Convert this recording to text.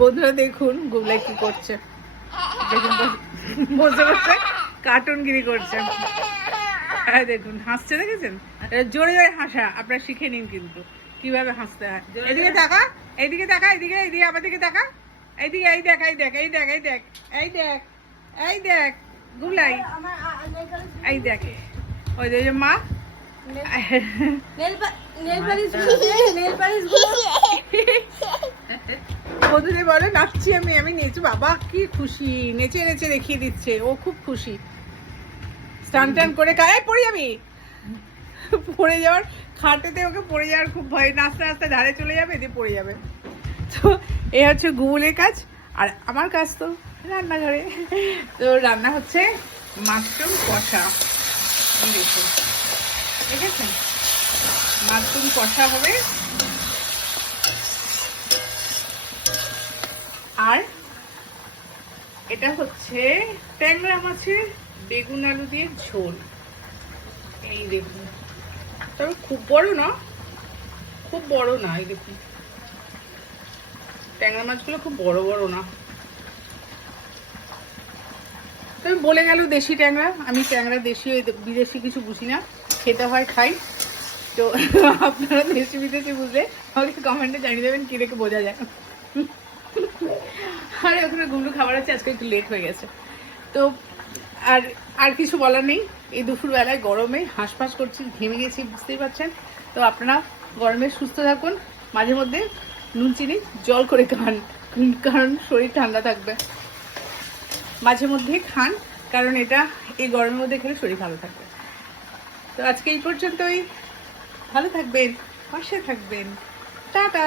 বন্ধুরা দেখুন গুবলাই কি করছে, দেখুন বসে বসে কার্টুনগিরি করছে। হ্যাঁ দেখুন হাসছে, দেখেছেন? জোরে জোরে হাসা আপনারা শিখে নিন কিন্তু কিভাবে হাসতে হয়। এদিকে তাকা, এইদিকে তাকা, এইদিকে এইদিকে আমার দিকে তাকা, এইদিকে, এই দেখ, এই দেখ, এই দেখ, এই দেখ, এই দেখ, এই দেখ গুবলাই, এই দেখ, ওই যে মা বন্ধুদের বলে নাচছি আমি, আমি নেচে, বাবা কি খুশি, নেচে নেচে দেখিয়ে দিচ্ছে, ও খুব খুশি। স্টান টান করে গায়ে পড়ে যাবি, পড়ে যাওয়ার খাটেতে ওকে পড়ে যাওয়ার খুব ভয়, নাচতে নাচতে ধারে চলে যাবে, দিয়ে পড়ে যাবে। তো এই হচ্ছে গুগলের কাজ, আর আমার কাজ তো রান্নাঘরে। তো রান্না হচ্ছে মাশরুম কষা, এই দেখুন, ঠিক আছে? মাশরুম কষা হবে, আর এটা হচ্ছে ট্যাংরা মাছের বেগুন আলু দিয়ে ঝোল। এই দেখুন, তবে খুব বড় না, খুব বড় না, এই দেখুন ট্যাংরা মাছগুলো খুব বড় বড় না। তবে বলে গেল দেশি ট্যাংরা, আমি ট্যাংরা দেশি বিদেশি কিছু বুঝি না, খেতে হয় খাই। তো আপনারা দেশি বিদেশি বুঝলে আমাকে কমেন্টে জানিয়ে দেবেন কি রেখে বোঝা যায়। আর ওখানে গুগলু খাবার আছে, আজকে একটু লেট হয়ে গেছে। তো আর আর কিছু বলার নেই, এই দুপুরবেলায় গরমে হাঁসফাঁস করছি, ঘেমে গেছি, বুঝতেই পারছেন। তো আপনারা গরমে সুস্থ থাকুন, মাঝে মধ্যে নুন চিনি জল করে খান, কারণ শরীর ঠান্ডা থাকবে। মাঝে মধ্যে খান, কারণ এটা এই গরমের মধ্যে খেলে শরীর ভালো থাকবে। তো আজকে এই পর্যন্তই, ভালো থাকবেন, পাশে থাকবেন, টাটা।